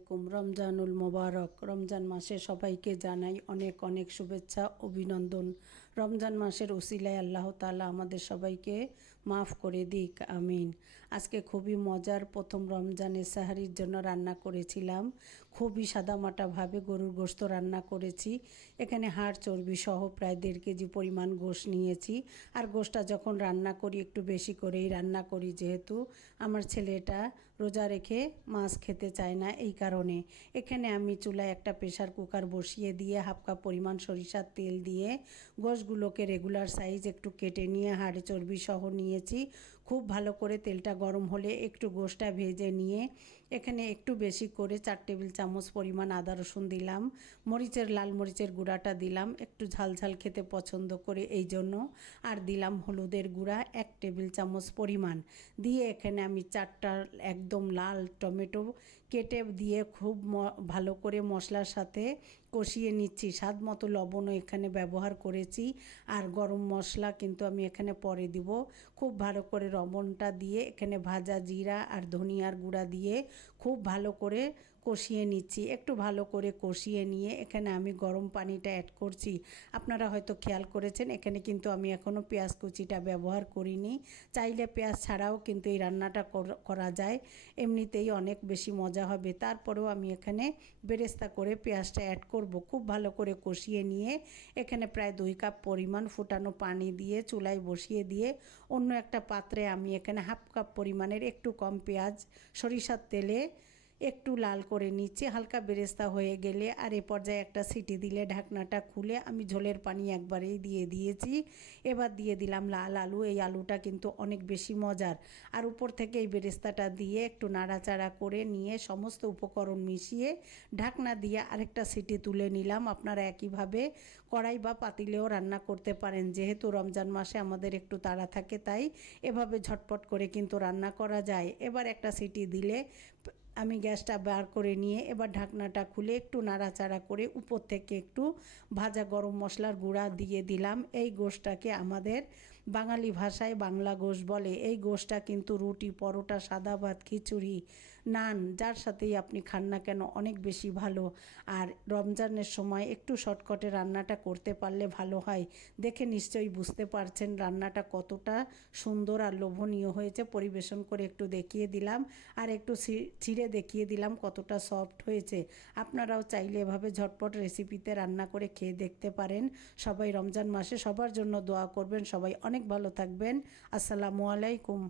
আলাইকুম। রমজানুল মোবারক। রমজান মাসে সবাইকে জানাই অনেক অনেক শুভেচ্ছা অভিনন্দন। রমজান মাসের উসিলায় আল্লাহ তাআলা আমাদের সবাইকে মাফ করে দিক, আমিন। আজকে খুবই মজার প্রথম রমজানের সাহারির জন্য রান্না করেছিলাম। খুবই সাদামাটাভাবে গরুর গোশত রান্না করেছি। এখানে হাড় চর্বি সহ প্রায় 1.5 কেজি পরিমাণ গোশত নিয়েছি। আর গোশতটা যখন রান্না করি একটু বেশি করেই রান্না করি, যেহেতু আমার ছেলেটা রোজা রেখে মাছ খেতে চায় না, এই কারণে। এখানে আমি চুলায় একটা প্রেসার কুকার বসিয়ে দিয়ে 1/2 কাপ পরিমাণ সরিষার তেল দিয়ে গোশগুলোকে রেগুলার সাইজ একটু কেটে নিয়ে হাড়ে চর্বি সহ নিয়েছি। খুব ভালো করে তেলটা গরম হলে একটু গোশতটা ভেজে নিয়ে এখানে একটু বেশি করে 4 টেবিল চামচ পরিমাণ আদা রসুন দিলাম। লাল মরিচের গুঁড়াটা দিলাম, একটু ঝাল ঝাল খেতে পছন্দ করে এই জন্য। আর দিলাম হলুদের গুঁড়া 1 টেবিল চামচ পরিমাণ দিয়ে এখানে আমি 4টা একদম লাল টমেটো কেটে দিয়ে খুব ভালো করে মশলার সাথে কষিয়ে নিচ্ছি। স্বাদ মতো লবণও এখানে ব্যবহার করেছি। আর গরম মশলা কিন্তু আমি এখানে পরে দিব। খুব ভালো করে লবণটা দিয়ে এখানে ভাজা জিরা আর ধনিয়ার গুঁড়া দিয়ে খুব ভালো করে কষিয়ে নিচ্ছি। একটু ভালো করে কষিয়ে নিয়ে এখানে আমি গরম পানিটা অ্যাড করছি। আপনারা হয়তো খেয়াল করেছেন এখানে কিন্তু আমি এখনও পেঁয়াজ কুচিটা ব্যবহার করিনি। চাইলে পেঁয়াজ ছাড়াও কিন্তু এই রান্নাটা করা যায়, এমনিতেই অনেক বেশি মজা হবে। তারপরেও আমি এখানে বেরেস্তা করে পেঁয়াজটা অ্যাড করব। খুব ভালো করে কষিয়ে নিয়ে এখানে প্রায় 2 কাপ পরিমাণ ফুটানো পানি দিয়ে চুলায় বসিয়ে দিয়ে অন্য একটা পাত্রে আমি এখানে 1/2 কাপ পরিমাণের একটু কম পেঁয়াজ সরিষার তেলে একটু লাল করে নিচ্ছি। হালকা বেরেস্তা হয়ে গেলে আর এ পর্যায়ে একটা সিটি দিলে ঢাকনাটা খুলে আমি ঝোলের পানি একবারেই দিয়ে দিয়েছি। এবার দিয়ে দিলাম লাল আলু। এই আলুটা কিন্তু অনেক বেশি মজার। আর উপর থেকে এই বেরেস্তাটা দিয়ে একটু নাড়াচাড়া করে নিয়ে সমস্ত উপকরণ মিশিয়ে ঢাকনা দিয়ে আরেকটা সিটি তুলে নিলাম। আপনারা একইভাবে কড়াই বা পাতিলেও রান্না করতে পারেন। যেহেতু রমজান মাসে আমাদের একটু তাড়া থাকে, তাই এভাবে ঝটপট করে কিন্তু রান্না করা যায়। এবার একটা সিটি দিলে আমি গ্যাসটা বার করে নিয়ে এবার ঢাকনাটা খুলে একটু নাড়াচাড়া করে উপর থেকে একটু ভাজা গরম মশলার গুঁড়া দিয়ে দিলাম। এই গোশতটাকে আমাদের বাঙালি ভাষায় বাংলা গোশত বলে। এই গোশতটা কিন্তু রুটি, পরোটা, সাদা ভাত, খিচুড়ি, নান যার সাথেই আপনি খান না কেন অনেক বেশি ভালো। আর রমজানের সময় একটু শর্টকাটে রান্নাটা করতে পারলে ভালো হয়। দেখে নিশ্চয়ই বুঝতে পারছেন রান্নাটা কতটা সুন্দর আর লোভনীয় হয়েছে। পরিবেশন করে একটু দেখিয়ে দিলাম আর একটু ছিঁড়ে দেখিয়ে দিলাম কতটা সফট হয়েছে। আপনারাও চাইলে এভাবে ঝটপট রেসিপিতে রান্না করে খেয়ে দেখতে পারেন। সবাই রমজান মাসে সবার জন্য দোয়া করবেন। সবাই অনেক ভালো থাকবেন। আসসালামু আলাইকুম।